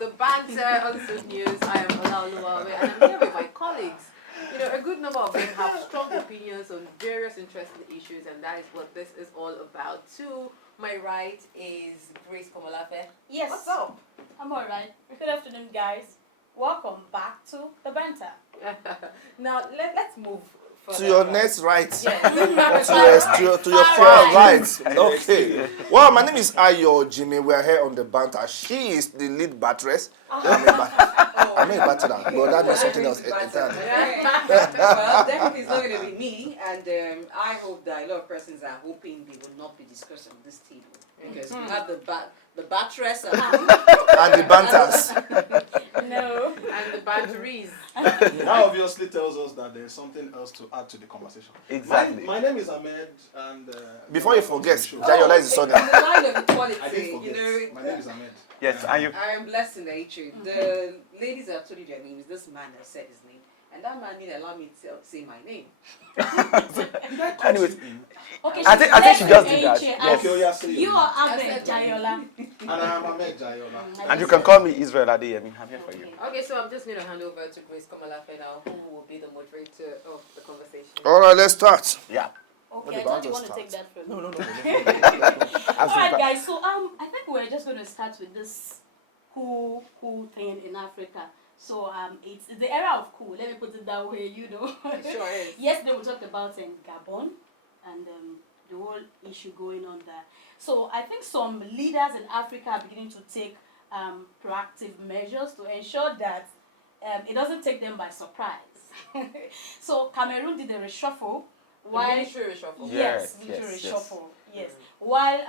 of the Banter on Good News. I am Olaoluwawe and I'm here with my colleagues. You know, a good number of them have strong opinions on various interesting issues, and that is what this is all about. To my right is Grace Komolafe. Yes. What's up? I'm alright. Good afternoon, guys. Welcome back to the Banter. Now, let's move to your next right. Yes. to your far right. Okay. Well, my name is Ayo Jimmy. We are here on the Banter. She is the lead batteress. I'm a batterer, but that means something else entirely. Well, definitely it's not going to be me, and I hope that a lot of persons are hoping they will not be discussing on this table, because we have the batteress and the banters. No. And the batteries. That obviously tells us that there's something else to add to the conversation. Exactly. My name is Ahmed, and before you forget, Jayola is on Sonia. the line of equality, I didn't forget. you know. My name is Ahmed. Yes, and you. I am blessed in nature. The ladies have told you their names. This man has said his name, and that man didn't allow me to say my name. Anyways, Okay, I think she just did that. Yes. Okay, yeah, say You it. are Ahmed Jayola. And I am Ahmed Jayola. And you can call me Israel Adeyemi. I'm here for you. Okay, so I'm just going to hand over to Grace Komolafe now, who will be the moderator of the conversation. All right, let's start. Yeah. Okay, I thought you want to take that from me. No. Alright, guys. So I think we're just going to start with this cool thing in Africa. So it's the era of cool. Let me put it that way. You know. It sure is. Yesterday we talked about Gabon and the whole issue going on there. So I think some leaders in Africa are beginning to take proactive measures to ensure that it doesn't take them by surprise. So Cameroon did a reshuffle. While Military reshuffle. yes, military reshuffle. Yes. While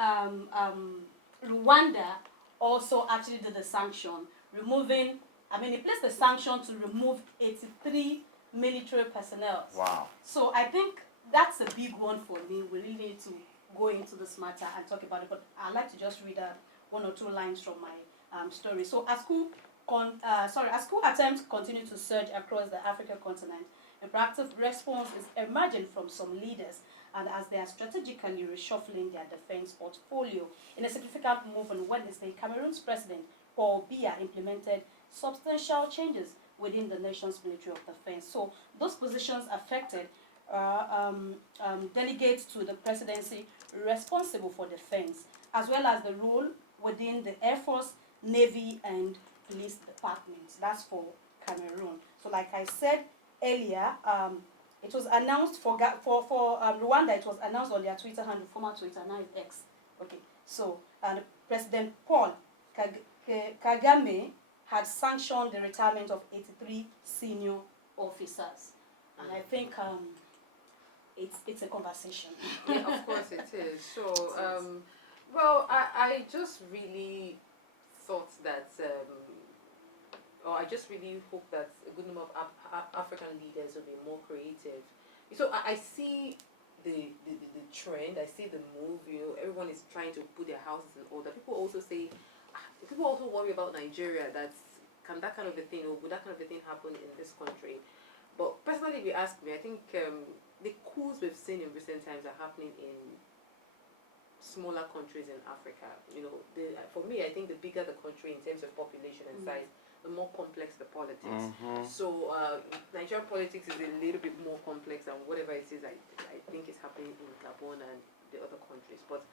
Rwanda also actually did the sanction, removing. I mean, it placed the sanction to remove 83 military personnel. Wow. So I think that's a big one for me. We really need to go into this matter and talk about it. But I'd like to just read one or two lines from my story. So as coup attempts continue to surge across the African continent, a proactive response is emerging from some leaders, and as they are strategically reshuffling their defense portfolio. In a significant move on Wednesday, Cameroon's president Paul Biya implemented substantial changes within the nation's military of defense. So those positions affected delegates to the presidency responsible for defense, as well as the role within the Air Force, Navy, and police departments. That's for Cameroon. So like I said earlier, it was announced for Rwanda. It was announced on their Twitter handle, former Twitter, now it's X. Okay, so President Paul Kagame had sanctioned the retirement of 83 senior officers, and I think it's a conversation. Yeah, of course it is. So, well, I just really thought that, or I just really hope that a good number of African leaders will be more creative. So I see the trend, I see the move. You know, everyone is trying to put their houses in order. People also worry about Nigeria. Can that kind of a thing, or would that kind of a thing happen in this country? But personally, if you ask me, I think the coups we've seen in recent times are happening in smaller countries in Africa. You know, for me, I think the bigger the country in terms of population and size, the more complex the politics. So Nigerian politics is a little bit more complex than whatever it is I think is happening in Gabon and the other countries. But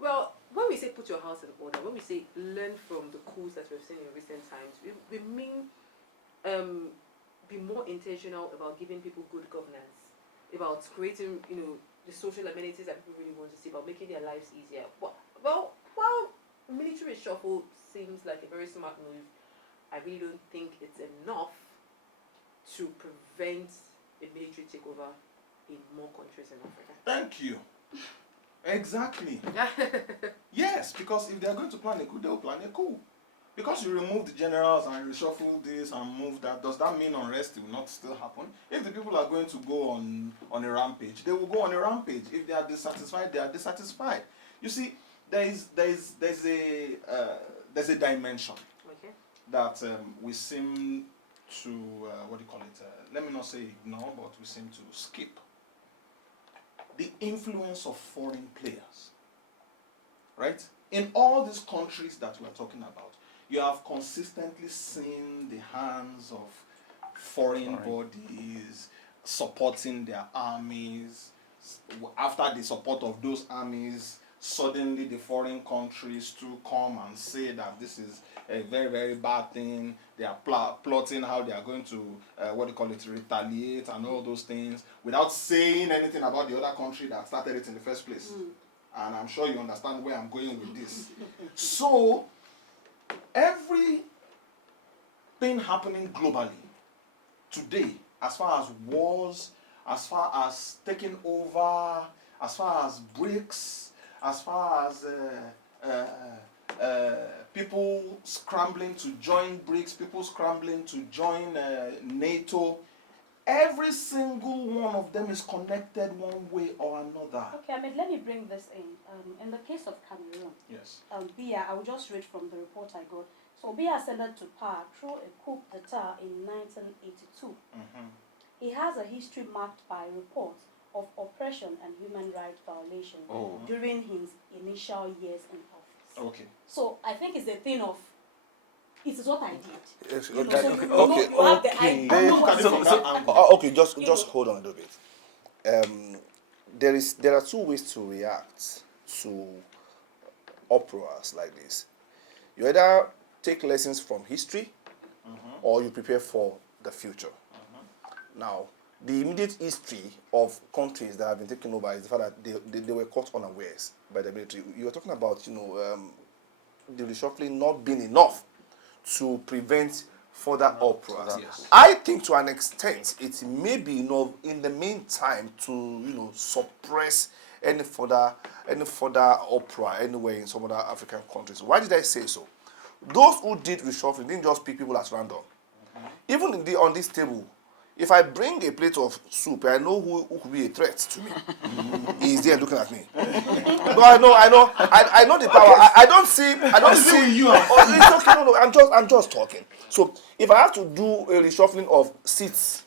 well, when we say put your house in order, when we say learn from the coups that we've seen in recent times, we mean be more intentional about giving people good governance, about creating, you know, the social amenities that people really want to see, about making their lives easier. Well, while military reshuffle seems like a very smart move, I really don't think it's enough to prevent a military takeover in more countries in Africa. Thank you. Exactly. Yes, because if they are going to plan a coup, they will plan a coup. Because you remove the generals and reshuffle this and move that, does that mean unrest will not still happen? If the people are going to go on a rampage, they will go on a rampage. If they are dissatisfied, they are dissatisfied. You see, there's a dimension that we seem to let me not say ignore, but we seem to skip. The influence of foreign players, right? In all these countries that we are talking about, you have consistently seen the hands of foreign bodies supporting their armies. After the support of those armies, suddenly the foreign countries to come and say that this is a very, very bad thing. They are plotting how they are going to, retaliate and all those things without saying anything about the other country that started it in the first place. And I'm sure you understand where I'm going with this. So, everything happening globally today, as far as wars, as far as taking over, as far as BRICS, as far as people scrambling to join BRICS, people scrambling to join NATO, every single one of them is connected one way or another. Okay, Ahmed, let me bring this in. In the case of Cameroon, Yes. Biya, I will just read from the report I got. So Biya ascended to power through a coup d'etat in 1982. He has a history marked by reports of oppression and human rights violations during his initial years in office. Okay. So I think it's a thing of, it is what I did. Yes, You know, okay. so you have the idea. Look at it from that angle. Okay, just hold on a little bit. There are two ways to react to uproars like this. You either take lessons from history, or you prepare for the future. Now, the immediate history of countries that have been taken over is the fact that they were caught unawares by the military. You were talking about, the reshuffling not being enough to prevent further uproars. Yes. I think to an extent it may be enough in the meantime to suppress any further uproar anywhere in some other African countries. Why did I say so? Those who did reshuffling didn't just pick people at random. Even on this table, if I bring a plate of soup, I know who could be a threat to me. He's there looking at me. But I know the power. I don't see you. It's okay. No, I'm just talking. So if I have to do a reshuffling of seats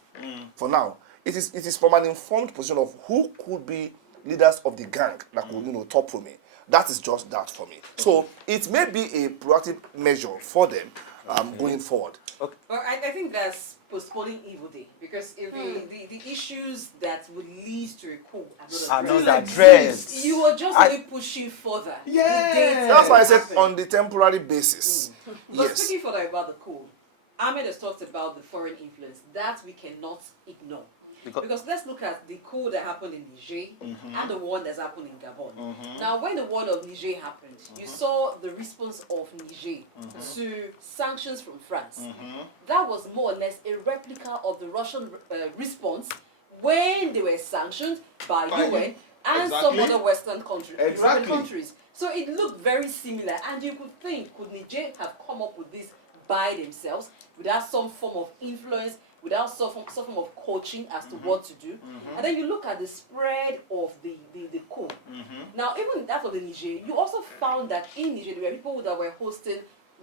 for now, it is from an informed position of who could be leaders of the gang that could topple me. That is just that for me. So it may be a proactive measure for them going forward. Well, I think that's postponing evil day, because if the issues that would lead to a coup are not addressed, addressed, you will just only pushing further. Yeah. That's why I said on the temporary basis. But Yes. speaking further about the coup, Ahmed has talked about the foreign influence that we cannot ignore. Because let's look at the coup that happened in Niger and the one that's happened in Gabon. Now, when the one of Niger happened, you saw the response of Niger to sanctions from France. That was more or less a replica of the Russian response when they were sanctioned by UN and some other Western countries, European countries. So it looked very similar, and you could think, could Niger have come up with this by themselves without some form of influence, without some form of coaching as to what to do? And then you look at the spread of the coup. Now, even that of the Niger, you also found that in Niger there were people that were hosting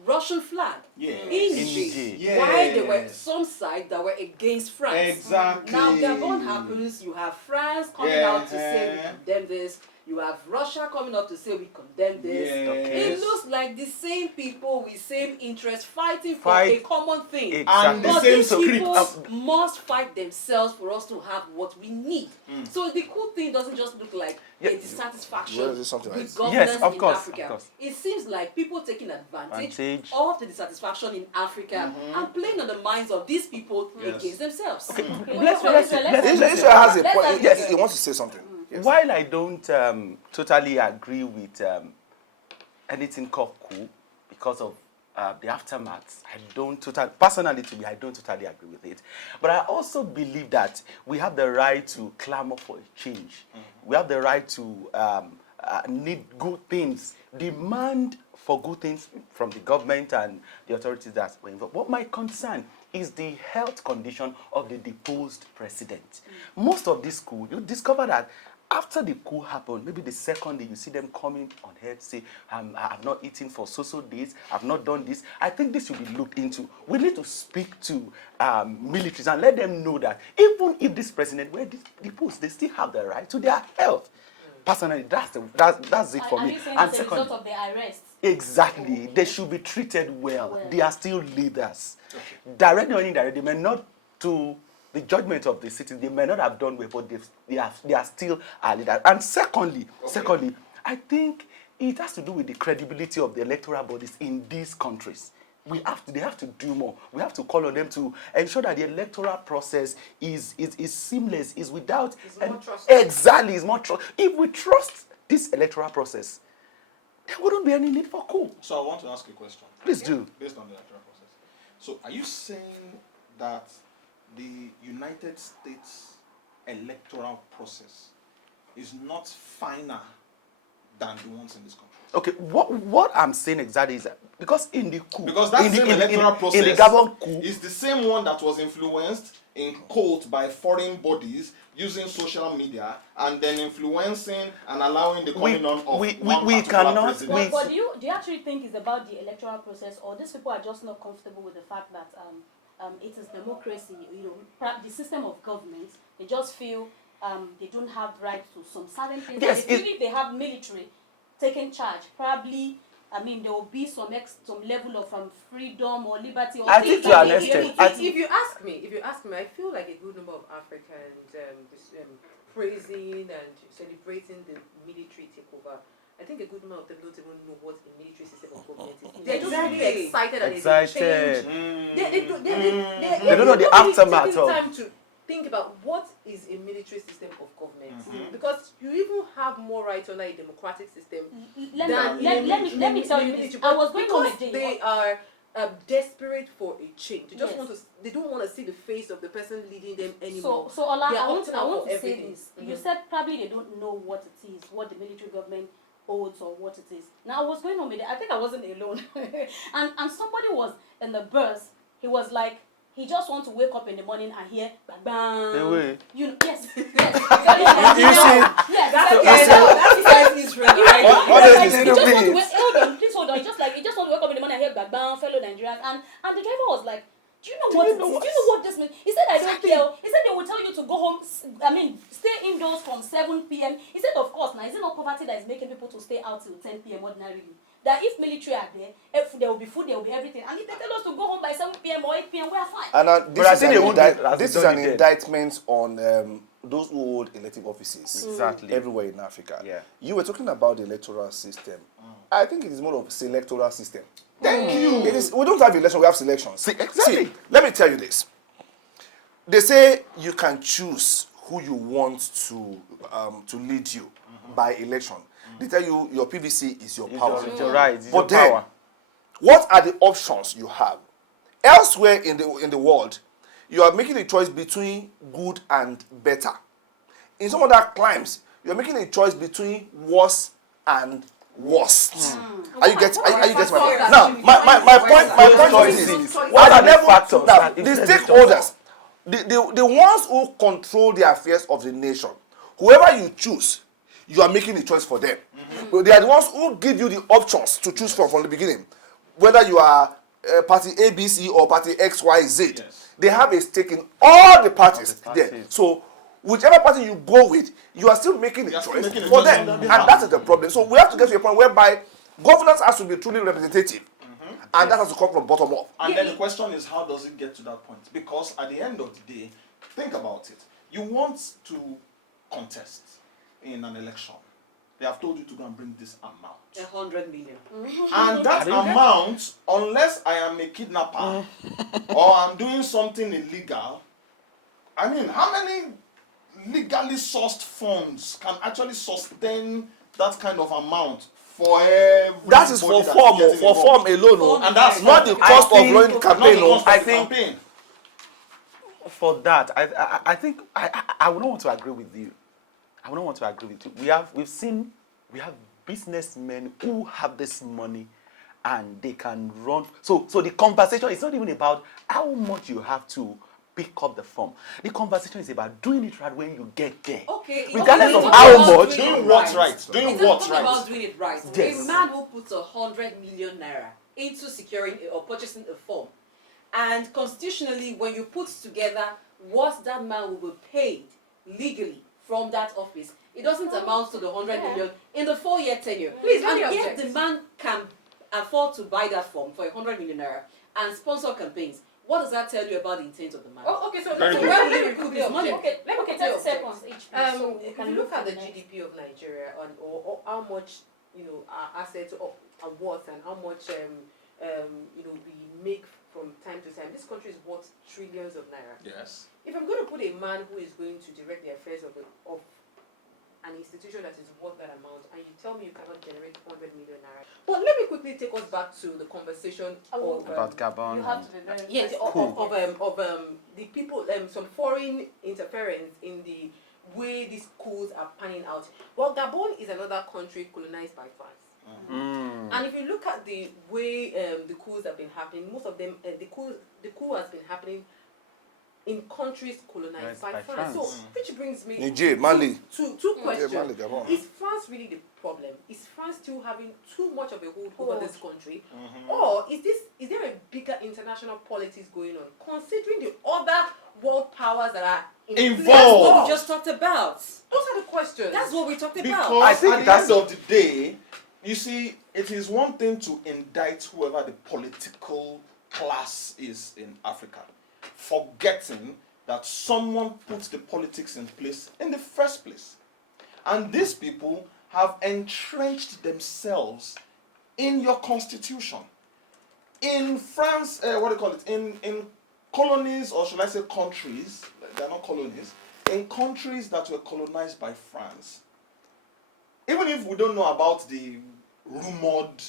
Russian flag in Niger. Yes. While there were some sides that were against France. Exactly. Now, Gabon happens, you have France coming out to say we condemn this. You have Russia coming up to say we condemn this. It looks like the same people with same interests fighting for a common thing. And the But same these script. people must fight themselves for us to have what we need. So the cool thing doesn't just look like a dissatisfaction Well, something like with this. governance Yes, of in course, Africa. of course. It seems like people taking advantage of the dissatisfaction in Africa and playing on the minds of these people against themselves. Israel has a point. Yes, he wants to say something. Yes. While I don't totally agree with anything called coup because of the aftermath, I don't totally agree with it. But I also believe that we have the right to clamor for a change. We have the right to need good things, demand for good things from the government and the authorities that were involved. But my concern is the health condition of the deposed president. Most of this coup, you discover that after the coup happened, maybe the second day you see them coming on air to say, I've not eaten for so days, I've not done this. I think this should be looked into. We need to speak to militaries and let them know that even if this president were deposed, they still have the right to their health. Personally, that's it for Are me. you saying And as a result of the arrests? Exactly. They should be treated well. Well. They are still leaders. Directly or indirectly, they may not to the judgment of the citizens, they may not have done well, but they are still our leaders. And secondly, I think it has to do with the credibility of the electoral bodies in these countries. They have to do more. We have to call on them to ensure that the electoral process is seamless, is without more trustworthy. exactly is more trust. If we trust this electoral process, there wouldn't be any need for coup. So I want to ask you a question. Please do. Based on the electoral process. So are you saying that the United States electoral process is not finer than the ones in this country? Okay, what I'm saying exactly is that because in the coup, Because that in same the, electoral process in the Gabon coup, is the same one that was influenced in quote by foreign bodies using social media and then influencing and allowing the coming on of we one we particular cannot- president. But do you actually think it's about the electoral process, or these people are just not comfortable with the fact that it is democracy, the system of government? They just feel they don't have right to some certain things. Yes, They feel if they have military taking charge, probably there will be some level of freedom or liberty. Or I things think to that an they extent, really If you ask me, I feel like a good number of Africans praising and celebrating the military takeover. I think a good number of them don't even know what a military system of government is. They're just really excited that there's a change. They don't know the aftermath taking of. time to think about what is a military system of government, because you even have more rights under a democratic system. Let me tell you this. I was going on a Because day. they are desperate for a change. They just Yes. they don't want to see the face of the person leading them anymore. So Ola, They are I want opting out to for say everything. this. You said probably they don't know what it is, what the military government holds or what it is. Now I was going on with it. I think I wasn't alone, and somebody was in the bus. He was like, he just wants to wake up in the morning and hear bang bang. Away. Yes. You see, Yes. That is Israel. He just little want to bit. please hold on. He just want to wake up in the morning and hear bang bang, fellow Nigerians, and the driver was like, do you know what it is? Do you know what this means? He said, I don't care. He said they will tell you to go home, stay indoors from 7 p.m. He said, of course, now, is it not poverty that is making people to stay out till 10 p.m. ordinarily? That if military are there, if there will be food, there will be everything. And if they tell us to go home by 7 p.m. or 8 p.m., we are fine. And But I think they won't do it as this they is done an it then. indictment on those who hold elective offices Exactly. everywhere in Africa. Yeah. You were talking about the electoral system. I think it is more of a selectoral system. Thank you. It is, we don't have election, we have selections. See, exactly. See, let me tell you this. They say you can choose who you want to lead you by election. They tell you your PVC is your power. It's your right. It's your But then, power. what are the options you have? Elsewhere in the world, you are making a choice between good and better. In some other climes, you are making a choice between worse and worst. Are you getting my point? Now, my point is this: What are the factors now, that the influence it stakeholders, the ones who control the affairs of the nation, whoever you choose, you are making a choice for them. They are the ones who give you the options to choose from the beginning, whether you are party A, B, C or party X, Y, Z. Yes. They have a stake in all the parties All the there. parties. So whichever party you go with, you are still making a You are still choice making a for choice them. on their And behalf. that is the problem. So we have to get to a point whereby governance has to be truly representative. And that has to come from bottom up. And then the question is, how does it get to that point? Because at the end of the day, think about it. You want to contest in an election. They have told you to go and bring this amount. 100 million. And that amount, unless I am a kidnapper or I'm doing something illegal, I mean, how many legally sourced funds can actually sustain that kind of amount for everybody? That is for form, alone. And that's not the cost of think- running the campaign. Not the cost of I the think- campaign. For that, I think I would not want to agree with you. I would not want to agree with you. We have businessmen who have this money and they can run. So the conversation is not even about how much you have to pick up the form. The conversation is about doing it right when you get there. Okay. Regardless it's of not how about much- doing Doing it what's right. Doing It's what's not about right. doing it right. Yes. A man who puts 100 million naira into securing or purchasing a form, and constitutionally, when you put together what that man will be paid legally from that office, it doesn't amount to the 100 million in the 4-year tenure. Please, let And me yet object. the man can afford to buy that form for 100 million naira and sponsor campaigns, what does that tell you about the intent of the man? Oh, okay, so Very so good. where will you recoup this money? Okay, let me Okay, 30 okay. seconds each. please, so we If can you move look at to the next. GDP of Nigeria or how much our assets are worth and how much we make from time to time, this country is worth trillions of naira. Yes. If I'm going to put a man who is going to direct the affairs of an institution that is worth that amount, and you tell me you cannot generate 100 million naira. But let me quickly take us back to the conversation of About Gabon. You have to be very yes, precise. of the people, some foreign interference in the way these coups are panning out. Well, Gabon is another country colonized by France. And if you look at the way the coups have been happening, most of them, the coup has been happening in countries colonized by France. So, which brings me Niger, Mali. two Niger, questions. Mali, Gabon. Is France really the problem? Is France still having too much of a hold over this country? Or is there a bigger international politics going on, considering the other world powers that are Involved. That's what we just talked about. Those are the questions. That's what we talked about. Because I think at the that's- end of the day, you see, it is one thing to indict whoever the political class is in Africa, forgetting that someone puts the politics in place in the first place. And these people have entrenched themselves in your constitution. In France, what do you call it? In colonies, or should I say countries, they're not colonies, in countries that were colonized by France, even if we don't know about the rumored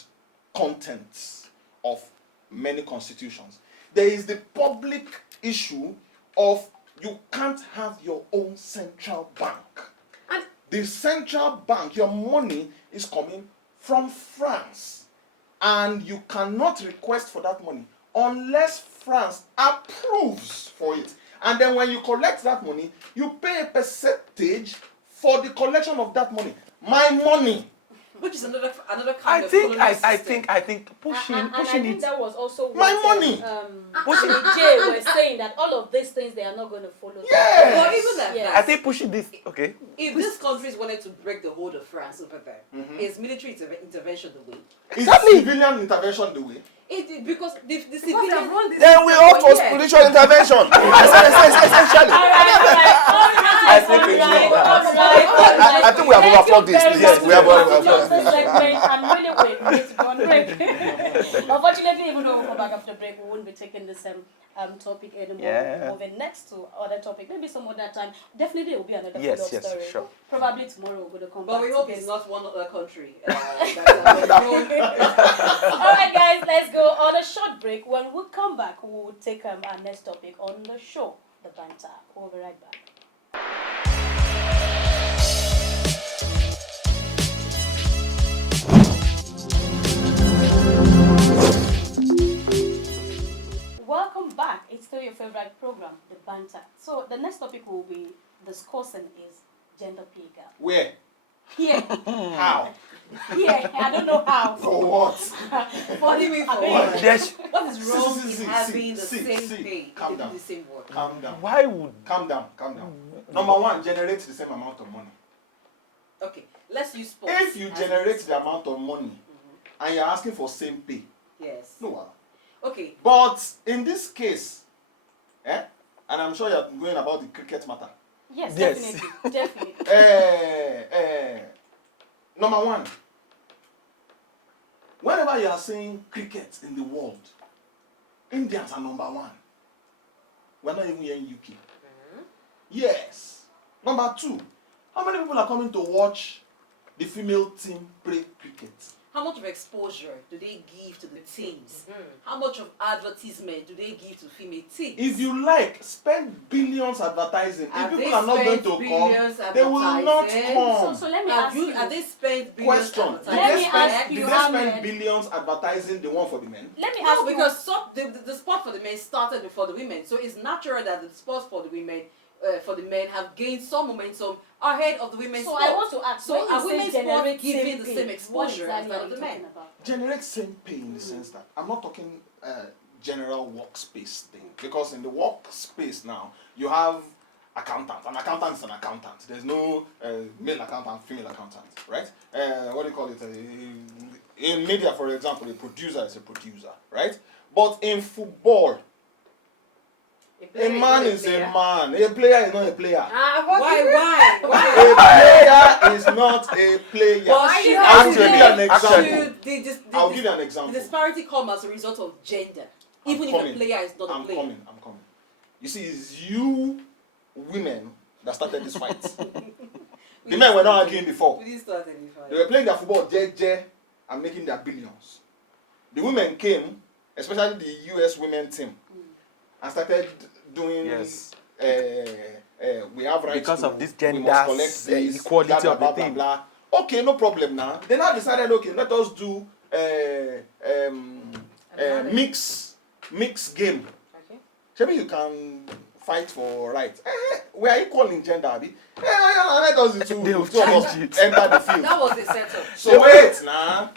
contents of many constitutions, there is the public issue of you can't have your own central bank. And The central bank, your money is coming from France, and you cannot request for that money unless France approves for it. And then when you collect that money, you pay a percentage for the collection of that money. My money. Which is another kind I of think colonial system. I think pushing And I think it. that was also what My money. Pushing it. Jay were saying that all of these things they are not going to follow. Yes. Or even like Yes. that. I think pushing this. Okay. If these countries wanted to break the hold of France over there, is military intervention the way? Is civilian intervention the way? Because the because they have civilian. run this Then we system ought for to years. spiritual intervention. Essentially. I think we need that. I think we have overflowed this. Yes, we have overflowed this this. segment and really we need to go on break. Unfortunately, even though we come back after break, we won't be taking the same topic anymore. Yeah. We'll move next to other topic. Maybe some other time. Definitely, there will be another Yes, follow-up yes, story. sure. Probably tomorrow we're going to come back. But we hope to it's this. not one other country. That's All right, guys, let's go on a short break. When we come back, we will take our next topic on the show, the Banter. We'll be right back. Welcome back. It's still your favorite program, the Banter. So the next topic we'll be discussing is gender pay gap. Where? Here, How? here. I don't know how. For what? What do you mean for I mean, what? There's, What is wrong See, in having the see, same see. pay? Calm They do down. the same work. Calm down. why would Calm down. Calm down. Number one, generate the same amount of money. Okay, let's use sports. If you as generate an the amount of money and you're asking for same pay, Yes. no one. Okay. But in this case, and I'm sure you're going about the cricket matter. yes, Yes. definitely, definitely. Number one, whenever you are saying cricket in the world, Indians are number one. We're not even here in UK. Yes. Number two, how many people are coming to watch the female team play cricket? How much of exposure do they give to the teams? How much of advertisement do they give to female teams? If you like, spend billions advertising. Have If they people are not going spent to billions come, they will not advertising? come. So let me Have ask you? you. Have they spent billions Question: Did Let they me spend, ask did you, they spend Ahmed. billions advertising the one for the men? Let me No, ask because the sport for the men started before the women, so it's natural that the sports for the women, for the men, have gained some momentum ahead of the you. women's So sport. I want to ask. So when are you say women's sports generate giving the pay, same what exposure as exactly that are of the you men? talking about? Generate same pay in the sense that I'm not talking general workspace thing, because in the workspace now you have accountant. An accountant is an accountant. There's no male accountant, female accountant, right? What do you call it? In media, for example, a producer is a producer, right? But in football, a man is a man. A player is not a player. Why? A player is not a player. I'll give you an example. I'll give you an example. The disparity comes as a result of gender, even if a player is not a player. I'm coming. You see, it's you women that started this fight. The men were not arguing before. We didn't start any fight. They were playing their football JJ and making their billions. The women came, especially the US women team, and started doing we have rights because of this gender equality of the thing. Blah. Okay, no problem now. They now decided, okay, let us do mix game. Okay. Maybe you can fight for rights. We are equal in gender, Abi. Let us the two of us enter the field. That was the setup. So wait now.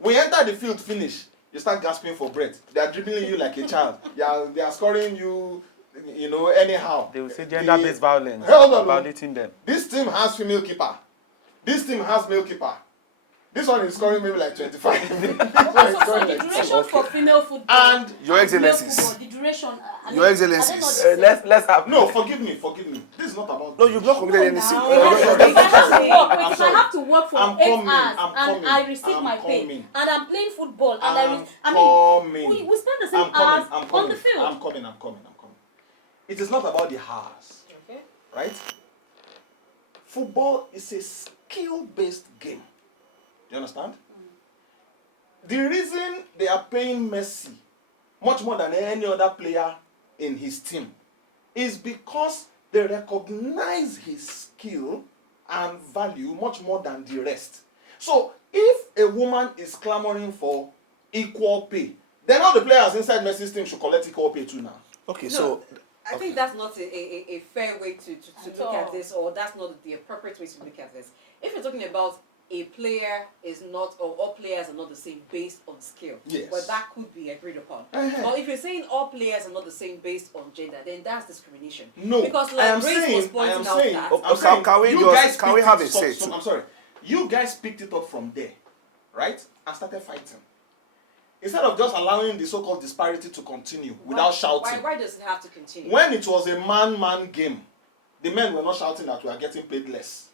We enter the field, finish. You start gasping for breath. They are dribbling you like a child. They are scoring you, anyhow. They will say gender-based violence. Hold on. Violating them. This team has female keeper. This team has male keeper. This one is scoring maybe like 25. So the duration for female football And Your and male Excellencies. football, the duration. Your Excellencies. Let's have. no, forgive me. This is not about. No, you've not committed any sin. If I have to work for I'm 8 coming, hours I'm and coming, I receive I'm my pay, coming. and I'm playing football, and I'm we spend the same hours on the field. I'm coming. It is not about the hours, Okay. right? Football is a skill-based game. Do you understand? The reason they are paying Messi much more than any other player in his team is because they recognize his skill and value much more than the rest. So if a woman is clamoring for equal pay, then all the players inside Messi's team should collect equal pay too now. Okay, No, so I think that's not a fair way to look all. at this, or that's not the appropriate way to look at this. If you're talking about a player is not, or all players are not the same based on skill, Yes. but that could be agreed upon. Uh-huh. But if you're saying all players are not the same based on gender, then that's discrimination. No, Because I like am Grace saying, was pointing out that. Okay. I'm saying, Can we you just- guys can we picked have it a say so- too? I'm sorry. You guys picked it up from there, right? And started fighting. Instead of just allowing the so-called disparity to continue without shouting. Why does it have to continue? When it was a man-man game, the men were not shouting that we are getting paid less.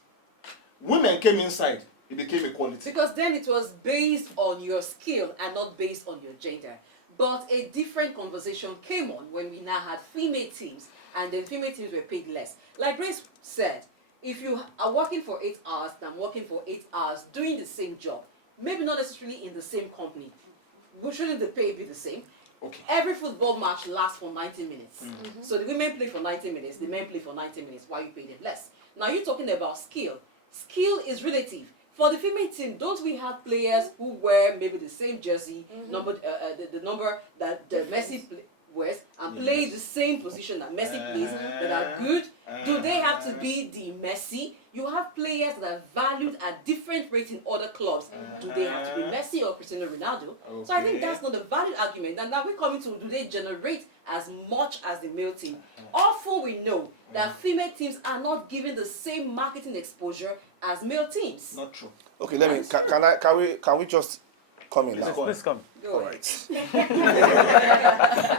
Women came inside, it became equality. Because then it was based on your skill and not based on your gender. But a different conversation came on when we now had female teams, and then female teams were paid less. Like Grace said, if you are working for 8 hours and I'm working for 8 hours doing the same job, maybe not necessarily in the same company, shouldn't the pay be the same? Okay. Every football match lasts for 90 minutes. So the women play for 90 minutes, the men play for 90 minutes. Why you pay them less? Now you're talking about skill. Skill is relative. For the female team, don't we have players who wear maybe the same jersey, number, the number that Messi wears, and play the same position that Messi plays, that are good? Do they have to be the Messi? You have players that are valued at different rates in other clubs. Do they have to be Messi or Cristiano Ronaldo? So I think Okay. that's not a valid argument. And now we're coming to, do they generate as much as the male team? Often we know that female teams are not given the same marketing exposure as male teams. Not true. okay, let me can we just come in now? Please come. Go All ahead. right.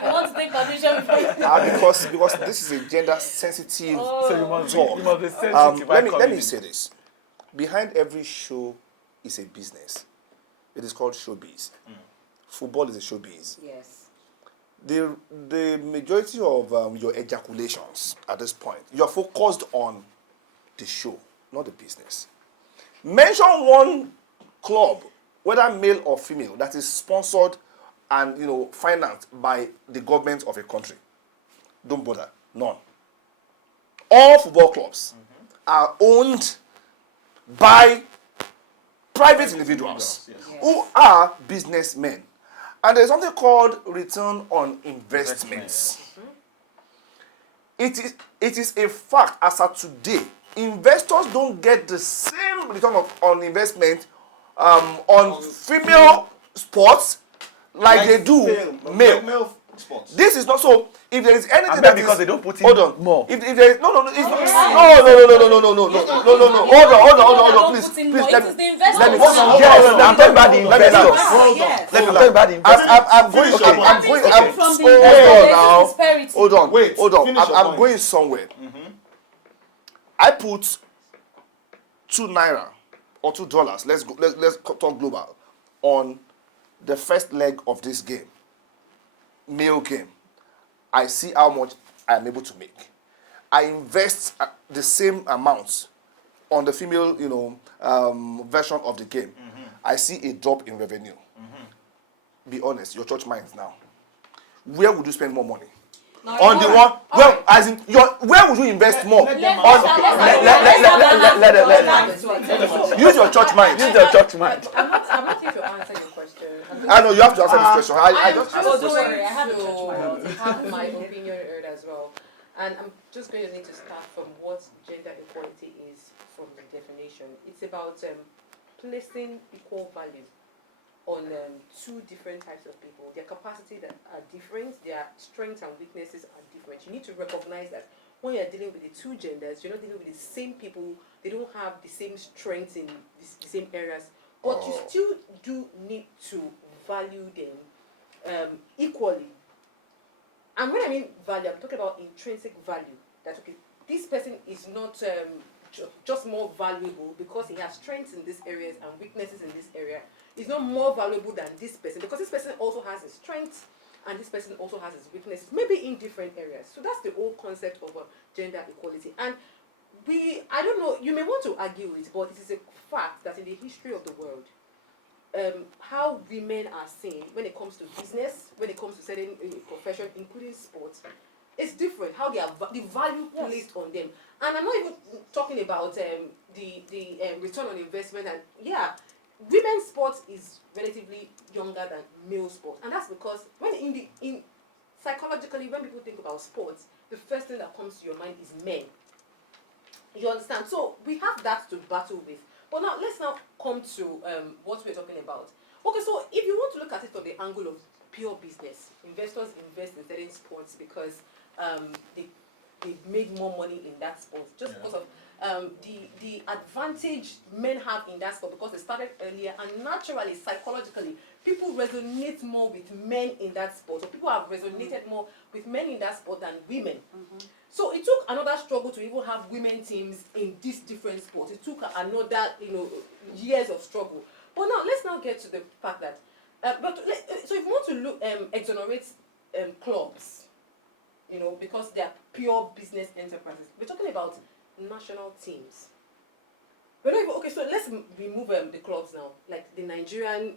I want to take permission before. Because this is a gender sensitive So you must talk. be sensitive. while let coming me in. say this. Behind every show is a business. It is called showbiz. Football is a showbiz. Yes. The majority of your ejaculations at this point, you are focused on the show, not the business. Mention one club, whether male or female, that is sponsored and financed by the government of a country. Don't bother. None. All football clubs are owned by private individuals Yes. who are businessmen. And there's something called return on investments. It is a fact as of today, investors don't get the same return on investment on female sports like they do male. sports. This is not so. If there is anything And that because is, they don't put in hold on. more. If there is no, it's not. Yes. No. Hold on, please, It please. is Let me. the investors. Let me. Hold on, Yes, hold on, I'm talking about the Let me investors. finish. Yes. Let me I'm talking about the investors. I'm going. Finish your I'm point. going. From the Hold investors, on there's now. this disparity. Hold on. Wait, Hold on. finish your I'm point. going somewhere. I put £2 or $2. Let's go. Let's talk global on the first leg of this game, male game. I see how much I am able to make. I invest the same amount on the female, version of the game. I see a drop in revenue. Be honest, your church minds now. Where would you spend more money? Now, On the one, well, as in where would you invest more? Let them Use your church mind. Use your church mind. I'm not here to answer your question. I know you have to answer this question. I I'm just just asked don't this going worry, I have a church to have my opinion heard as well. And I'm just going to need to start from what gender equality is from the definition. It's about placing equal value on two different types of people. Their capacity that are different, their strengths and weaknesses are different. You need to recognize that when you're dealing with the two genders, you're not dealing with the same people. They don't have the same strengths in the same areas, but you still do need to value them equally. And when I mean value, I'm talking about intrinsic value. That okay, this person is not just more valuable because he has strengths in these areas and weaknesses in this area. He's not more valuable than this person because this person also has his strengths and this person also has his weaknesses, maybe in different areas. So that's the whole concept of gender equality. And I don't know, you may want to argue it, but it is a fact that in the history of the world, how women are seen when it comes to business, when it comes to certain profession, including sports, it's different. How they are the value placed on them, and I'm not even talking about the return on investment. And yeah, women's sports is relatively younger than male sports, and that's because when in psychologically when people think about sports, the first thing that comes to your mind is men. You understand? So we have that to battle with. But now let's now come to what we're talking about. Okay, so if you want to look at it from the angle of pure business, investors invest in certain sports because they made more money in that sport just because of the advantage men have in that sport because they started earlier, and naturally, psychologically, people resonate more with men in that sport. So people have resonated more with men in that sport than women. So it took another struggle to even have women teams in these different sports. It took another, years of struggle. But now let's now get to the fact that, so if you want to look exonerate clubs, because they are pure business enterprises, we're talking about national teams. We're not even, okay, so let's remove the clubs now, like the Nigerian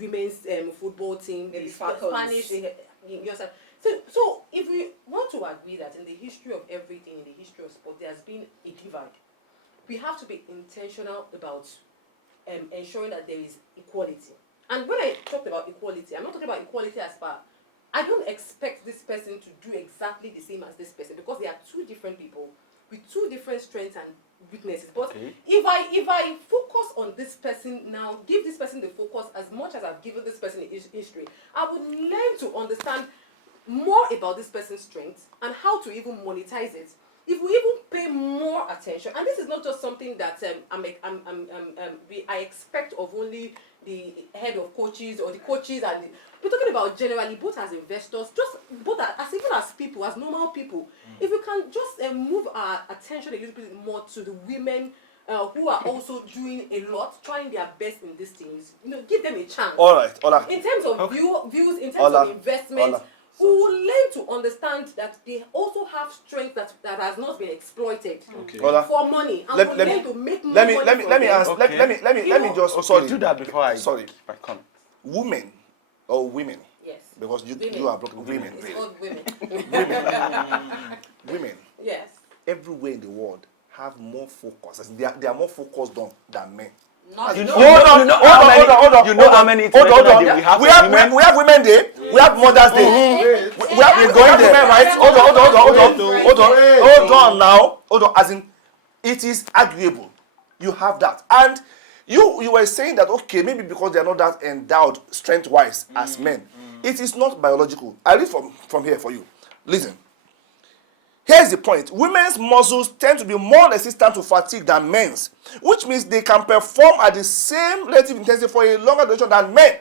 women's football team, the Spanish, So if we want to agree that in the history of everything, in the history of sport, there has been a divide, we have to be intentional about ensuring that there is equality. And when I talked about equality, I'm not talking about equality as far, I don't expect this person to do exactly the same as this person because they are two different people with two different strengths and weaknesses. But if I focus on this person now, give this person the focus as much as I've given this person history, I would learn to understand more about this person's strengths and how to even monetize it. If we even pay more attention, and this is not just something that I expect of only the head of coaches or the coaches, and we're talking about generally both as investors, just both as even as people, as normal people. If we can just move our attention a little bit more to the women who are also doing a lot, trying their best in these teams, give them a chance. All right, Ola. In terms of views, in terms of investment. We will learn to understand that they also have strength that has not been exploited for money, and we'll learn to make more money. Let me answer. Let me just sorry. Do that before I sorry. I come. Women or women? Yes. Because Women. you are broken. Women, It's really. called women. Women. Yes. Everywhere in the world have more focus. They are more focused on than men. Not You know Hold on. You know how many international days we have for women? We have Women Day. We have Mother's Day. We have going there. women, right? Hold on now. Hold on. As in, it is arguable. You have that, and you were saying that okay, maybe because they are not that endowed strength-wise as men. It is not biological. I read from here for you. Listen. Here's the point. Women's muscles tend to be more resistant to fatigue than men's, which means they can perform at the same relative intensity for a longer duration than men.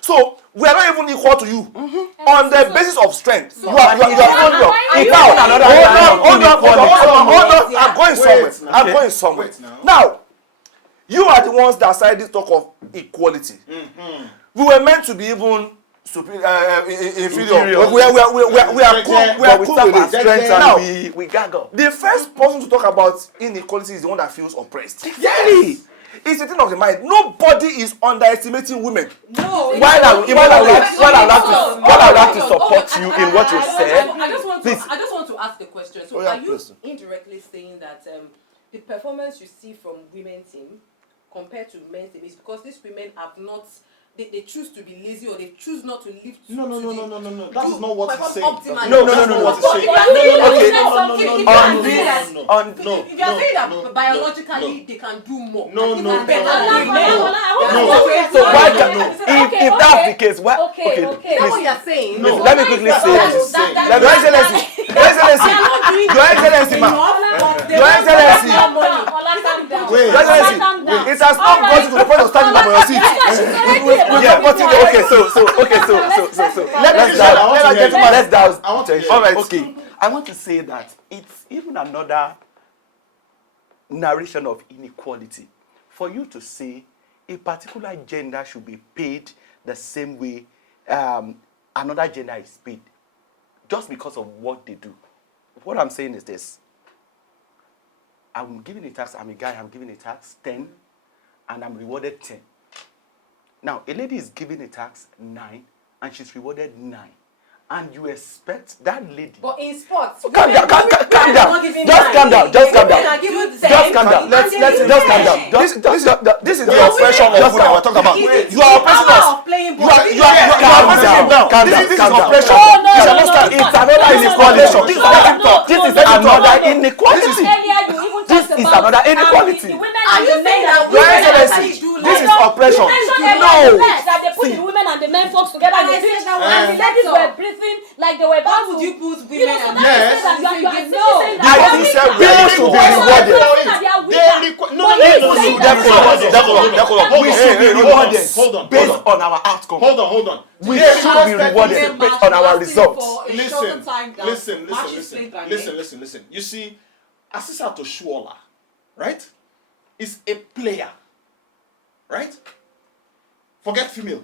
So we are not even equal to you on the basis of strength. You are inferior. Hold on. I'm going somewhere. Now, you are the ones that started this talk of equality. We were meant to be even inferior. We are cool. We are cool with it. Strength Now, and we gaggle. the first person to talk about inequality is the one that feels oppressed. Yes. It's a thing of the mind. Nobody is underestimating women. No. While I would like to support you in what you said. I just want Please. to ask a question. So, Oh, yeah, are you please. indirectly saying that the performance you see from women's team compared to men's team is because these women have not, they choose to be lazy or they choose not to lift? No. That is not what he's saying. Optimally. No. That's not what he's saying. If you are saying that biologically they can do more, No. So why if that's the case, why? Okay. That's what please. you're saying. No. Let me quickly say That's this. what he's saying. Your Excellency, Wait. it has not gotten to the point of standing up on your seat. Let's douse. I want to hear. All right. Okay. I want to say that it's even another narration of inequality for you to say a particular gender should be paid the same way another gender is paid just because of what they do. What I'm saying is this. I'm giving a tax, I'm a guy, I'm giving a tax 10 and I'm rewarded 10. Now, a lady is giving a tax 9 and she's rewarded 9. And you expect that lady. But in sports, Calm down. Just calm down. Just calm down. Just calm down. This is the oppression of women we're talking about. You are oppressing us. You are calm down. This is oppression. It's another inequality. This is another inequality. This is another inequality. Are you saying that Your Excellency, this is oppression. No. That they put the women and the men folks together and the ladies were breathing like they were about How would to. you put women and Yes. People should be rewarded. We should be rewarded based on our outcome. Hold on. We should be rewarded based on our results. Listen. You see, Asisa Toshuola, right, is a player, right? Forget female.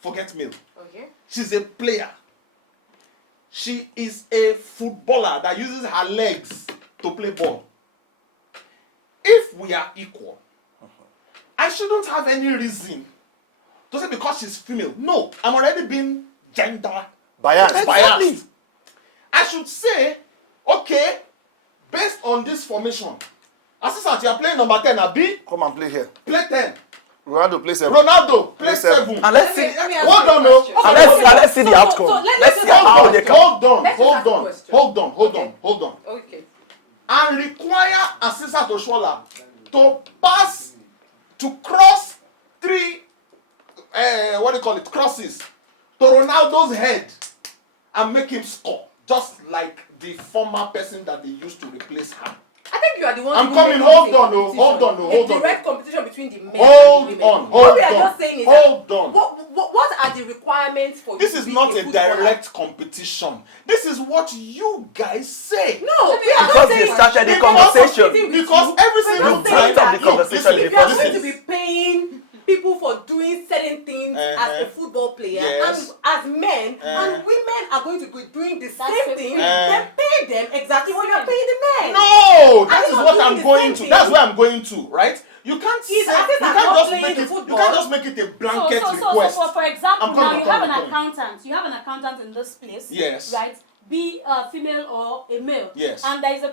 Forget male. Okay. She's a player. She is a footballer that uses her legs to play ball. If we are equal, I shouldn't have any reason to say because she's female. No, I'm already being gender Biased. biased. I should say, okay, based on this formation, Assistant, you are playing number 10, Abi? Come and play here. Play 10. Ronaldo play 7. Ronaldo, play Play 7. And let's see. Hold on, no. Let's see the outcome. Let's see how they come. Hold on. Okay. And require Assistant Oshola to pass, to cross 3, crosses to Ronaldo's head and make him score, just like the former person that they used to replace her. I think you are the one. I'm coming. Hold on. Direct competition between the men Hold and the women. on. What we are just saying is Hold on. What are the requirements for This you is to be not a footballer? direct competition. This is what you guys say. No, we are Because not you saying started the because conversation. Because every single not You saying time brought up the that- conversation if you before are going to this. be paying people for doing certain things as a football player, Yes. and as men, and women are going to be doing the same the thing, thing. then pay them exactly what you are paying the men. No, that Are is you not what doing I'm the going same to. thing? That's where I'm going to, right? You can't say, Is you Arteta can't not just playing make the it. You football? can't just make it a blanket request. So for example, I'm now coming, you have I'm an coming. accountant. You have an accountant in this place. Yes. Right. Be a female or a male. Yes. And there is a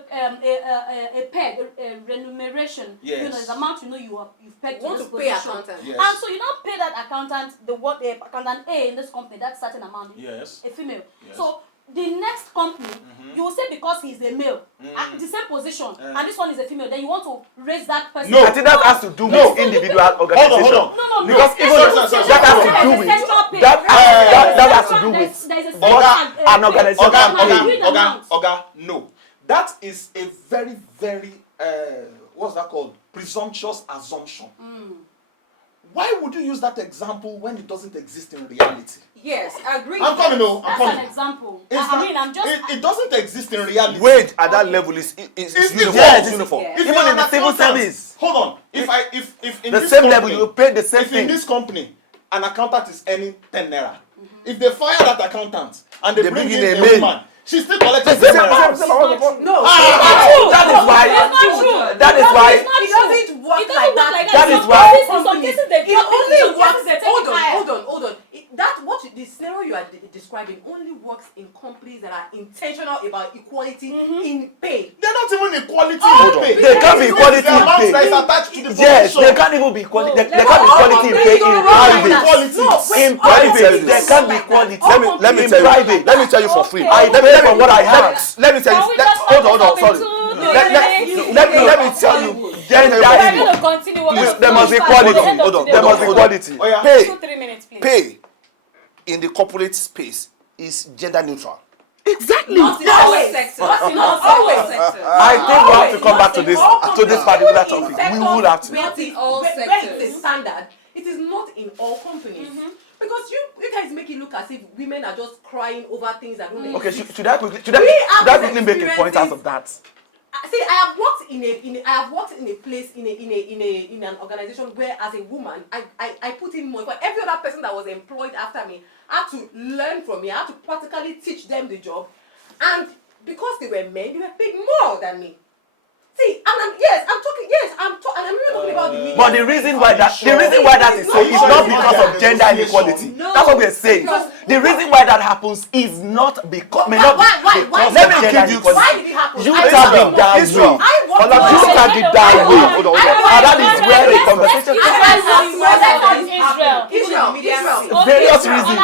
peg, a remuneration. Yes. You know, the amount you've pegged You to want this to pay position. accountant. Yes. And so you don't pay that accountant the accountant A in this company, that certain amount. Yes. A female. Yes. So the next company, you will say because he's a male, at the same position, and this one is a female, then you want to raise that person. No, I think that has to do with individual organization. Hold on. No. Because even that has to do with that has to do with an organization. Oga, no. That is a very, very what's that called? Presumptuous assumption. Why would you use that example when it doesn't exist in reality? Yes, I agree. I'm coming. That's an example. I'm just. It doesn't exist in reality. Wage at that level is uniform. Yes. Uniform. Yeah. If Even you're in the an civil accountant- service. Hold on. If in The this same company, level, you pay the same if in thing. this company an accountant is earning 10 naira, if they fire that accountant and they bring in a male. woman, she's still collecting The 10 same- naira. same- same- No, That is why. That is why. it doesn't work It doesn't like work that. like That that. is why- In some cases they It drop it, in only some works. cases they take it higher. Hold on. The scenario you are describing only works in companies that are intentional about equality in pay. They're not even equality Hold in on. pay. They can't be equality The in amount pay. that is attached to the Yes, position. they can't even be equality. No, They they can't be can't equality in be pay in equality. private. Equality. In Let me private, tell you there this. can't be equality. Let me in tell you. private. Let me tell you for free. Okay. I tell you from what I have. Let me tell Can you. we just Hold on. stop Sorry. in 2 Let me tell you. Gender We're going equal. to continue. We're Please, going to there must be finish by the equality. end of Hold on, today. There must be hold on. equality. Oh, yeah. Pay 2-3 minutes, please. pay in the corporate space is gender neutral. Exactly. Not in all sectors. Not always sectors. I think we have to come back to this particular topic. We will have to. Not in all Where sectors. it's a standard, it is not in all companies. Because you guys make it look as if women are just crying over things that don't Okay, exist. should I quickly have make a point out of that? See, I have worked in a place in an organization where, as a woman, I put in more. But every other person that was employed after me had to learn from me. I had to practically teach them the job, and because they were men, they were paid more than me. See, and I'm really talking about the media. But the reason why that is so is not because of gender inequality. No. That's what we are saying. Because- The reason why that happens is not because Why? because Let of me gender give you- inequality. Why did it happen? You I tag worked- it that Israel. way. I worked You for- tag it that way. Hold on. And that is where the conversation Israel. various reasons.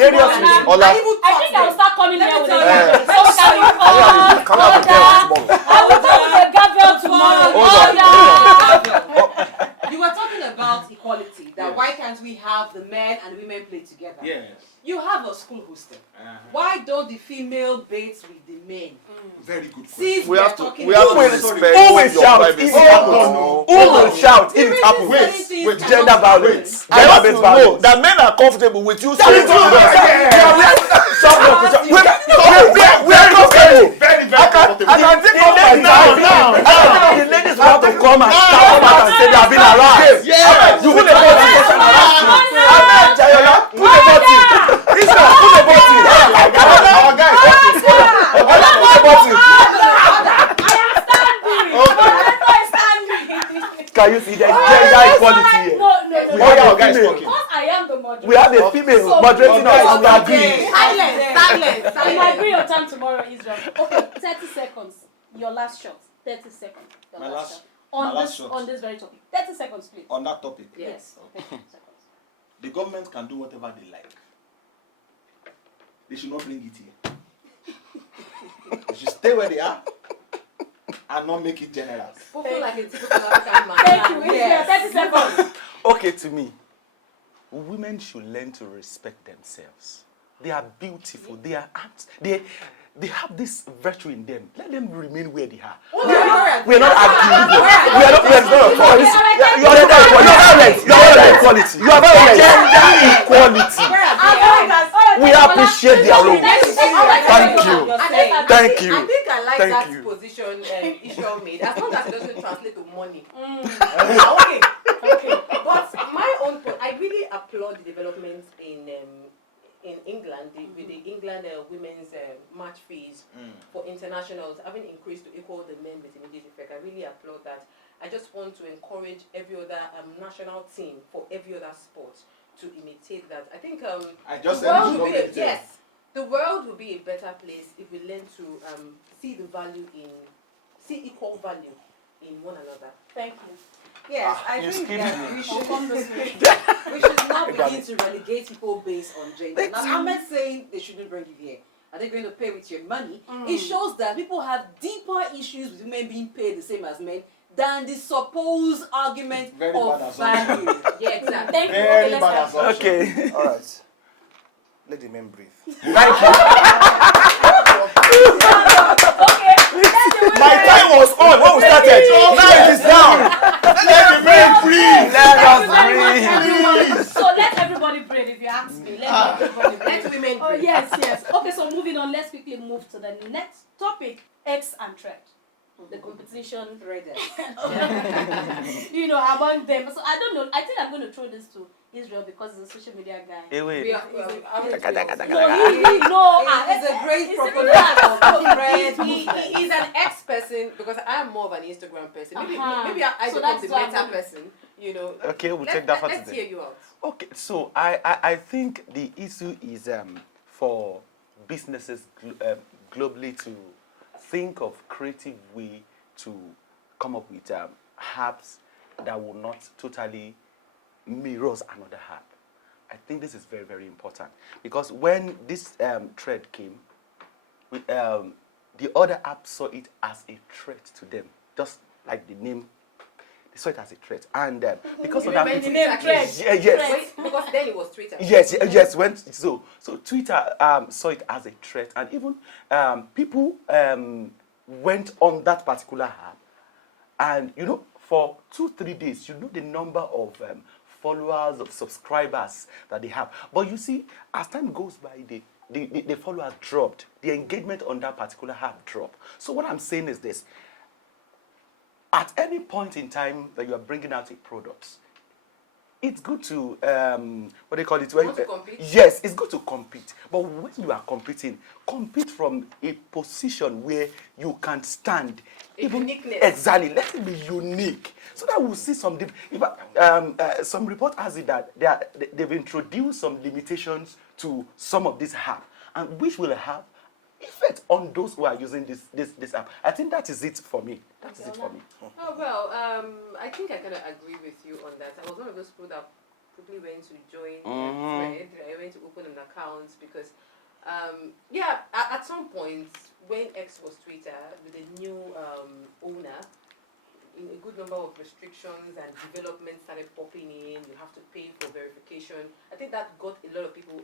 Various reasons. Ola, I think I will start coming Let here me with a tell you. so we can be called come out with them tomorrow. I will come with a gavel tomorrow. You were talking about equality. That why can't we have the men and women play together? Yes. You have a school hostel. Why don't the female bait with the men? Very good question. See, we have to talking we have to about- respect Who will your shout privacy. if it happens? No. Who will shout if it happens? Wait, Gender violence. I want to Gender-based know violence. that men are comfortable with you. That is saying what to us, we are comfortable. Very, very I can take off my time. The ladies will have to come and stand up and say they have been harassed. Yes. You will put a button. Ahmed Jayola, put a button. Israel, put a button. Our guys, Ola, put a button. Can you see there's gender equality here? No. We have our guys talking. Because I am the moderator. We have a female moderating us and we agree. Silence. You might bring your time tomorrow, Israel. Okay, 30 seconds. Your last shot. 30 seconds. Your My last- shot. my On last this shot. on this very topic. 30 seconds, please. On that topic, Yes. 30 seconds. the government can do whatever they like. They should not bring it here. They should stay where they are and not make it general. Spoken like a typical African man. Thank you, Israel. 30 seconds. Okay, to me, women should learn to respect themselves. They are beautiful. They are apt. They have this virtue in them. Let them remain where they are. We are not arguing. We are not equality. You are violent. You are violent. Equality. You are violent. Gender equality. We appreciate their role. Thank you. Thank you. I think I like Thank that you. position Israel made. As long as it doesn't translate to money. Okay. But my own point, I really applaud the developments in England, with the England women's match fees for internationals having increased to equal the men with immediate effect. I really applaud that. I just want to encourage every other national team for every other sport to imitate that. I think I just the said world you will should be not make it yes, the world will be a better place if we learn to see equal value in one another. Thank you. Yes, I you think skipped that me. we I'll come this way. should not begin to relegate people based on gender. Now, I'm not saying they shouldn't bring it here. Are they going to pay with your money? It shows that people have deeper issues with women being paid the same as men than the supposed argument Very bad of assumption. value. Yeah, exactly. Thank you. Very Okay, let's bad start. assumption. Okay. All right. Let the men breathe. Thank you. Okay, that's the way. My time was on when we started. Now it is down. Let the men breathe. Let Thank you us very much, breathe. everyone. So let everybody breathe if you ask me. Let everybody breathe. Let women Oh, breathe. yes. Okay, so moving on, let's quickly move to the next topic, X and thread. The competition, Threaders. among them. So I don't know. I think I'm going to throw this to Israel because he's a social media guy. Hey, wait. We are, No, He's a great it's proponent similar. of thread movement. he's an ex person because I am more of an Instagram person. Maybe I So become that's the why I'm Meta gonna- person. Okay, we'll take that for Let's today. hear you out. Okay, so I think the issue is for businesses globally to think of creative way to come up with apps that will not totally mirrors another app. I think this is very, very important because when this thread came, the other app saw it as a threat to them, just like the name. They saw it as a threat, and because of that, remember people- the name Thread. yes. Wait, because then it was Twitter. Yes. When so Twitter saw it as a threat, and even people went on that particular app, and for 2-3 days, the number of followers, of subscribers that they have. But you see, as time goes by, the followers dropped, the engagement on that particular app dropped. So what I'm saying is this: at any point in time that you are bringing out a product, it's good to what do you call it? Want to compete? Yes, it's good to compete. But when you are competing, compete from a position where you can stand. Uniqueness. Exactly. Let it be unique, so that we'll see some. Some report has it that they've introduced some limitations to some of this app, and which will have effect on those who are using this app. I think that is it for me. That is it for me. Oh well, I think I kind of agree with you on that. I was one of those people that quickly went to join Thread. I went to open an account because, at some point when X was Twitter with a new owner, in a good number of restrictions and developments started popping in. You have to pay for verification. I think that got a lot of people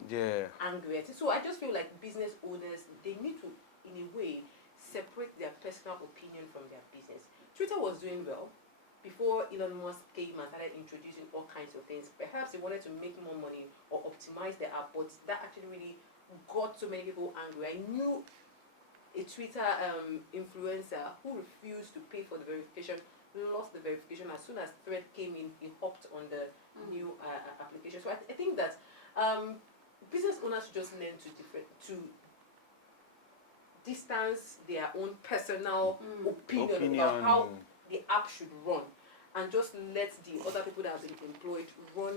angry at it. So I just feel like business owners, they need to, in a way, separate their personal opinion from their business. Twitter was doing well before Elon Musk came and started introducing all kinds of things. Perhaps he wanted to make more money or optimize the app, but that actually really got so many people angry. I knew a Twitter influencer who refused to pay for the verification, lost the verification as soon as Thread came in. He hopped on the new application. So I think that business owners should just learn to distance their own personal opinion about how the app should run, and just let the other people that have been employed run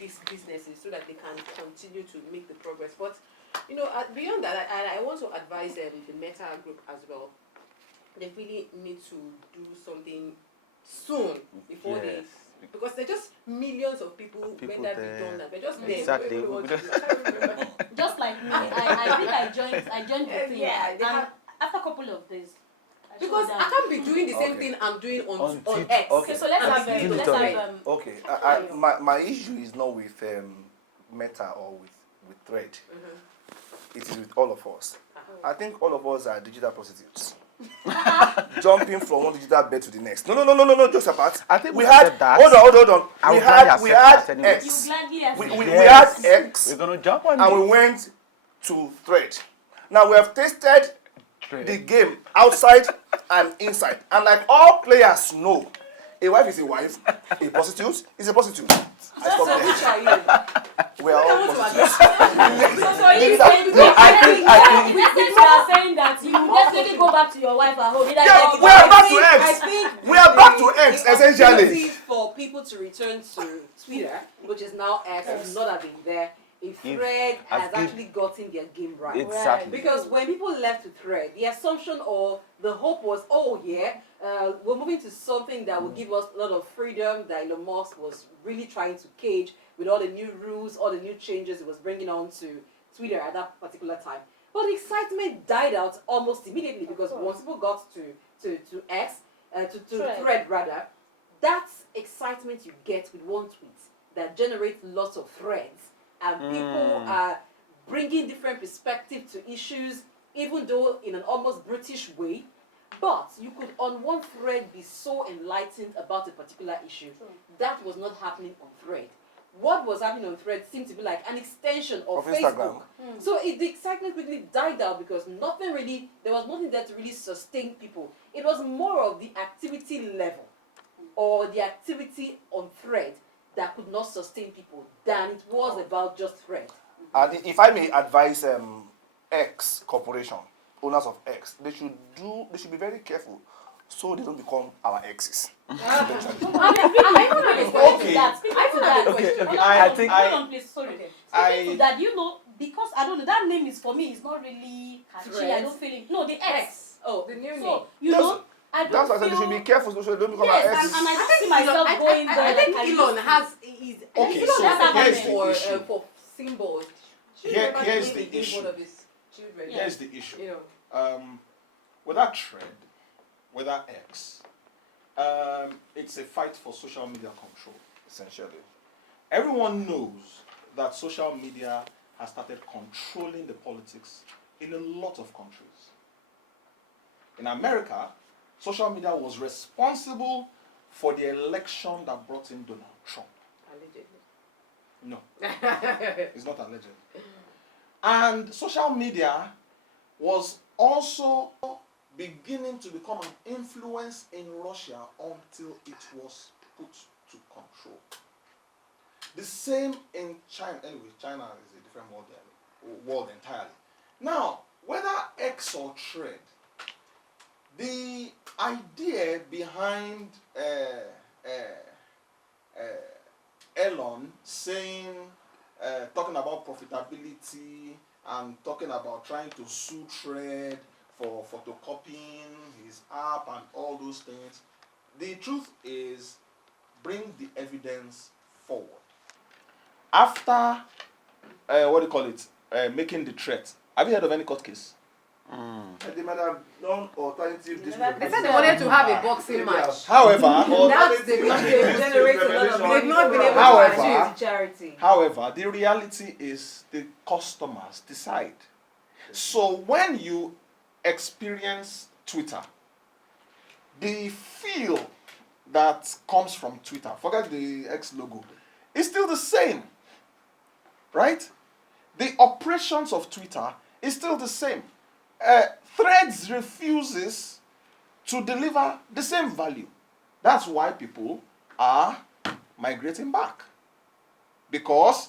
these businesses so that they can continue to make the progress. But beyond that, I want to advise the Meta group as well. They really need to do something soon before because they're just millions of people when they're redundant. They're just there. Exactly. Just like me, I think I joined the thing. Yeah, they and have- after a couple of days. Because I can't be doing the same thing I'm doing on X. Okay, so let's have Okay. let's have Okay, my issue is not with Meta or with Thread. It is with all of us. I think all of us are digital prostitutes. Jumping from one digital bed to the next. No, just apart. I think we we had accept that. hold on. I We would gladly had accept that anyway. you X. gladly We Yes. had X We're gonna jump on and it. we went to Thread. Now we have tasted Thread. the game outside and inside. And like all players know, a wife is a wife, a prostitute is a prostitute. I stop So there. which are you? We are all prostitutes. So he's That- saying No, I think- in essence you are saying that you will definitely go back to your wife at home. Yeah, we are back to I X. think We are back to X, the essentially. ability for people to return to Twitter, which is now X, would not have been there if Thread has has been- actually gotten their game right. Exactly. Because when people left to Thread, the assumption or the hope was, we're moving to something that will give us a lot of freedom that Elon Musk was really trying to cage with all the new rules, all the new changes it was bringing on to Twitter at that particular time. But the excitement died out almost immediately because once people got to X, to thread rather, that excitement you get with one tweet that generates lots of threads, and people are bringing different perspectives to issues, even though in an almost British way. But you could on one thread be so enlightened about a particular issue. That was not happening on thread. What was happening on thread seemed to be like an extension of Facebook. So the excitement quickly died out because there was nothing there to really sustain people. It was more of the activity level or the activity on thread that could not sustain people than it was about just thread. And if I may advise X Corporation, owners of X, they should be very careful so they don't become our exes. I think hold on, please. Sorry. Speaking to that, because I don't know, that name is for me. It's not really catchy. I don't feel it. No, the X. Oh, the new name. So I don't that's why I feel. said they should be careful so they don't become Yes, our exes. and I don't see myself going there. I think Elon has. Okay, Elon so has here's the issue. for symbols. Here's the Gave issue. one of his children. Here's the issue. You know. Whether Thread, whether X, it's a fight for social media control, essentially. Everyone knows that social media has started controlling the politics in a lot of countries. In America, social media was responsible for the election that brought in Donald Trump. Allegedly. No, it's not alleged. And social media was also beginning to become an influence in Russia until it was put to control. The same in China. Anyway, China is a different world entirely. Now, whether X or Thread, the idea behind Elon saying, talking about profitability and talking about trying to sue Thread for photocopying his app and all those things, the truth is, bring the evidence forward. After, making the threat, have you heard of any court case? They might have done alternative They said they wanted to have a boxing match. However, That's the they generate a lot of money. They've not been able However, to achieve charity. However, the reality is the customers decide. So when you experience Twitter, the feel that comes from Twitter, forget the X logo, is still the same, right? The operations of Twitter is still the same. Threads refuses to deliver the same value. That's why people are migrating back. Because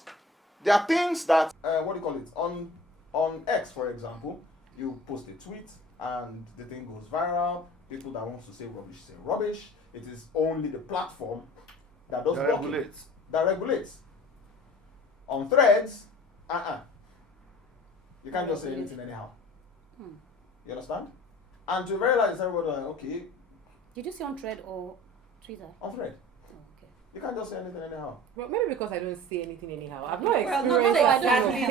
there are things that, on X, for example, you post a tweet and the thing goes viral. People that want to say rubbish. It is only the platform that does blocking. That regulates. On Threads, you can't just say anything anyhow. You understand? And to realize everybody like, okay, Did you say on Thread or Twitter? on Thread. Oh, okay. You can't just say anything anyhow. Well, maybe because I don't see anything anyhow. I've not Well, experienced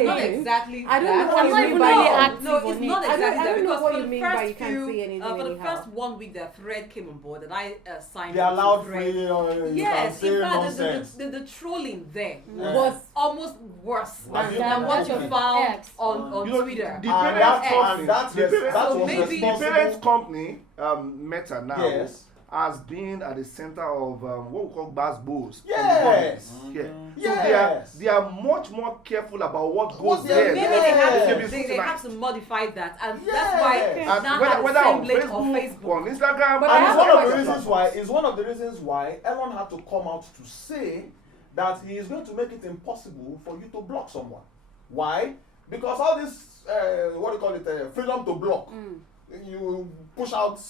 not exactly. I don't know that. what I'm you not mean even by really that. active No, it's on not it. I don't- exactly I that don't know because what for you the mean by first you can't few, say anything for the anyhow. first 1 week that Thread came on board, and I signed They up to allowed Thread. free, you Yes, can say in fact, nonsense. the trolling there Yeah. was almost worse Have you- than what you have you- found X. on You know, Twitter. the And parent that company, was So maybe- the responsible. parent company, Meta now, Yes. has been at the center of what we call buzz bulls. Yes. So they are much more careful about what goes What there. they're Maybe doing. they have Maybe to, they scrutinize. have to modify that, and Yes. that's why And it's now whether, had whether the on same blade Facebook, on Facebook. on Instagram, But And I it's have one a of the question. reasons why. It's one of the reasons why Elon had to come out to say that he is going to make it impossible for you to block someone. Why? Because all this, freedom to block. You push out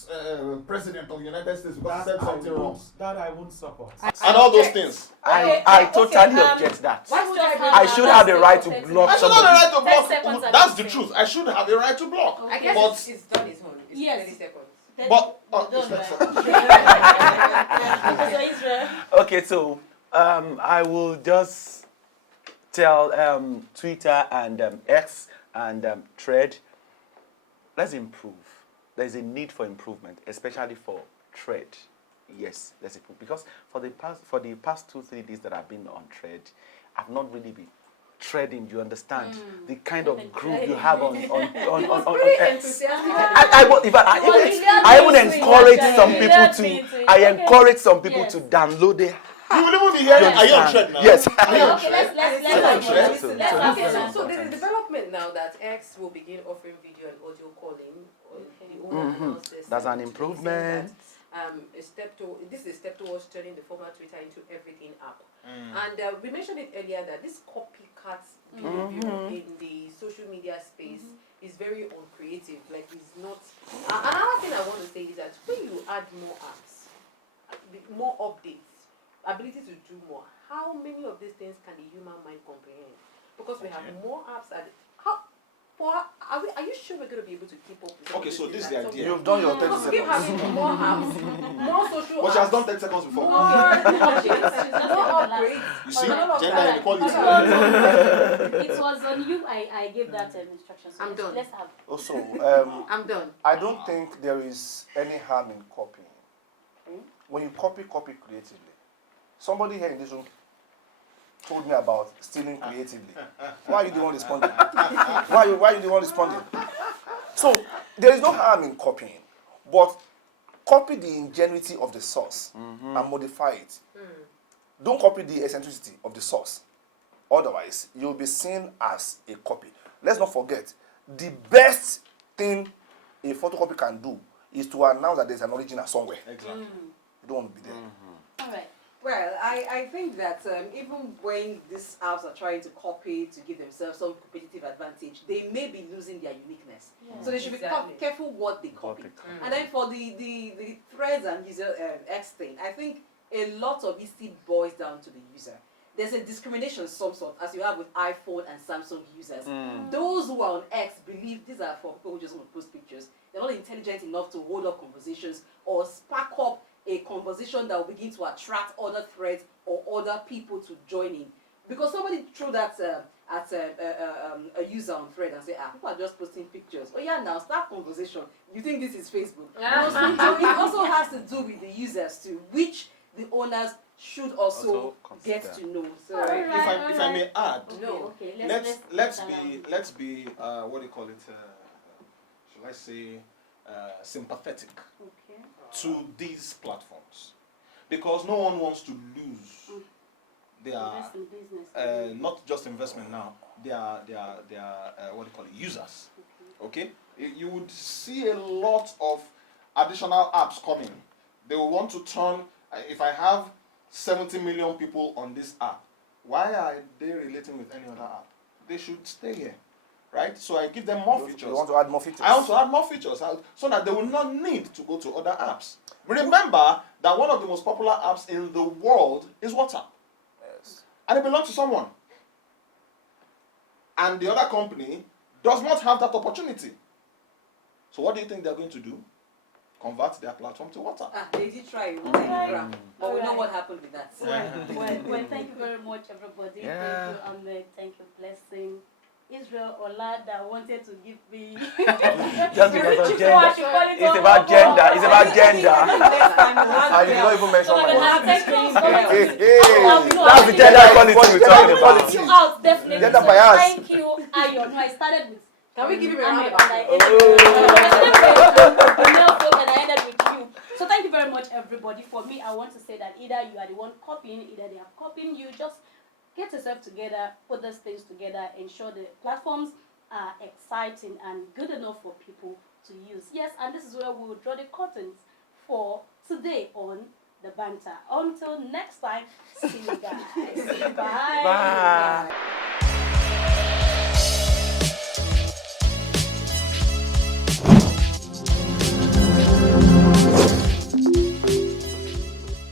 president of the United States because he said something wrong, That I won't support. and all those things. I totally object that. Why would I I should have the right to block I should have the somebody. right to 10 seconds block. are That's the the truth. I should have the right to block. I guess But it's done its own. It's Yes. 30 seconds. But So Israel. Okay, so I will just tell Twitter and X and Thread let's improve. There's a need for improvement, especially for trade. Yes, let's improve. Because for the past 2-3 days that I've been on trade, I've not really been trading. You understand the kind of group you have on X. I even encourage some people to. I encourage some people to download it. You will even be hearing, are you on trend now? Yes. So there's a development now that X will begin offering video and audio calling. The owner announced this, That's an saying improvement. that, this is a step towards turning the former Twitter into everything app. And we mentioned it earlier that this copycat behavior in the social media space is very uncreative. Like, it's not. Another thing I want to say is that when you add more apps, more updates, ability to do more, how many of these things can the human mind comprehend? Because we have more apps. Are you sure we're going to be able to keep up with Okay, so this is the idea. You've done your 30 Because we keep seconds. having more apps, more social But apps. she has done 10 seconds before. More updates, more upgrades. You see, All of gender that. inequality. It was on you. I gave that instruction. So I'm done. Let's have. Also, I'm done. I don't think there is any harm in copying. When you copy creatively. Somebody here in this room told me about stealing creatively. Why are you the one responding? Why are you the one responding? So, there is no harm in copying, but copy the ingenuity of the source and modify it. Don't copy the eccentricity of the source. Otherwise, you'll be seen as a copy. Let's not forget, the best thing a photocopy can do is to announce that there's an original somewhere. Exactly. You don't want to be there. All right. Well, I think that even when these apps are trying to copy to give themselves some competitive advantage, they may be losing their uniqueness. So they should be careful what they copy. And then for the threads and user X thing, I think a lot of it still boils down to the user. There's a discrimination of some sort, as you have with iPhone and Samsung users. Those who are on X believe these are for people who just want to post pictures. They're not intelligent enough to hold up conversations or spark up a conversation that will begin to attract other threads or other people to join in. Because somebody threw that at a user on thread and say, people are just posting pictures. Oh yeah, now start conversation. You think this is Facebook? So it also has to do with the users too, which the owners should also get to know. So If I may add, Okay. let's be what do you call it? Shall I say sympathetic to these platforms, because no one wants to lose their not just investment now. They are what do you call it? Users. Okay, you would see a lot of additional apps coming. They will want to turn. If I have 70 million people on this app, why are they relating with any other app? They should stay here, right? So I give them more features. You want to add more features? I want to add more features so that they will not need to go to other apps. Remember that one of the most popular apps in the world is WhatsApp. Yes. And it belongs to someone. And the other company does not have that opportunity. So what do you think they're going to do? Convert their platform to WhatsApp. they did try but we know what happened with that. Well, thank you very much, everybody. Yeah. Thank you, Ahmed. Thank you, Blessing. Israel Ola that wanted to give me Just because of gender. It's about gender. It's about gender. And you don't even mention my name. Thank you so much. That's the gender equality we're talking about. Thank you out, definitely. Gender bias. Thank you, Ayo. No, I started with Can we give him a Ahmed round of and I ended with you. So thank you very much, everybody. For me, I want to say that either you are the one copying, either they are copying you. Just get yourself together, put those things together, ensure the platforms are exciting and good enough for people to use. Yes, and this is where we will draw the curtains for today on the Banter. Until next time, see you guys. Bye. Bye.